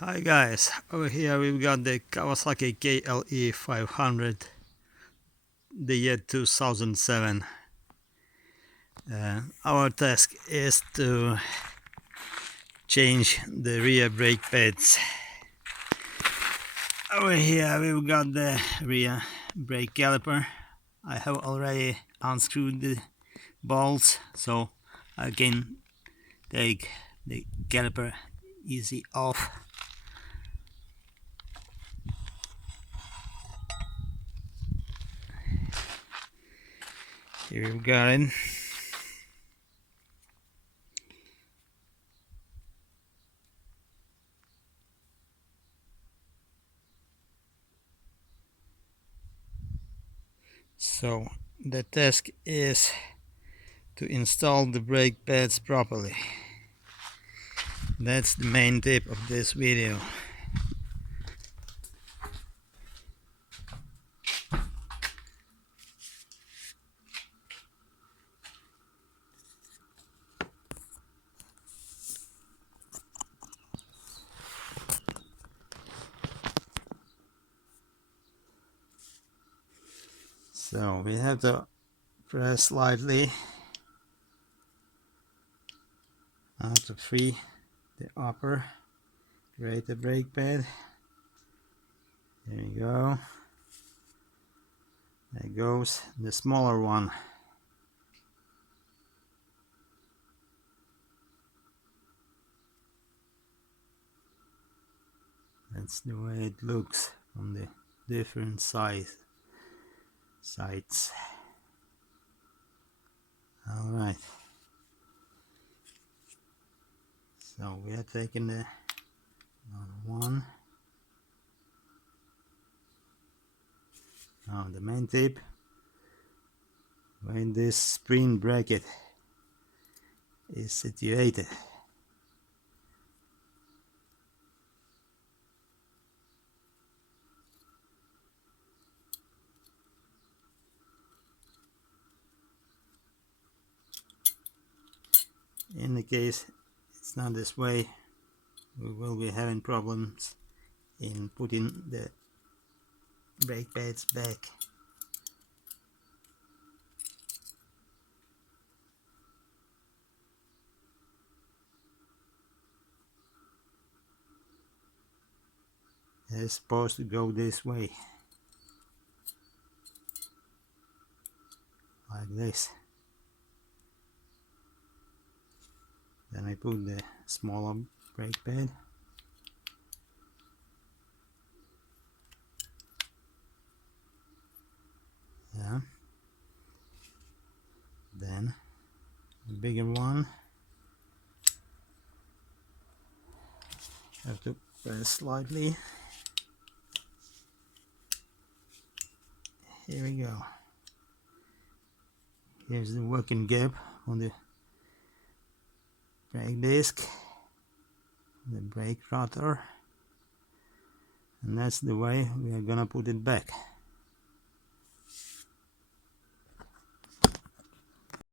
Hi guys, over here we've got the Kawasaki KLE 500, the year 2007. Our task is to change the rear brake pads. Over here we've got the rear brake caliper. I have already unscrewed the bolts so I can take the caliper easy off. Here we've got it. So the task is to install the brake pads properly. That's the main tip of this video. So we have to press slightly to free the upper greater brake pad. There you go. There goes the smaller one. That's the way it looks from the different sides. Alright. So we are taking the one. Now the main tip, when this spring bracket is situated, in the case it's not this way, we will be having problems in putting the brake pads back. It's supposed to go this way, like this. Then I put the smaller brake pad. Yeah. Then the bigger one. Have to press slightly. Here we go. Here's the working gap on the brake disc, the brake rotor, and that's the way we are gonna put it back.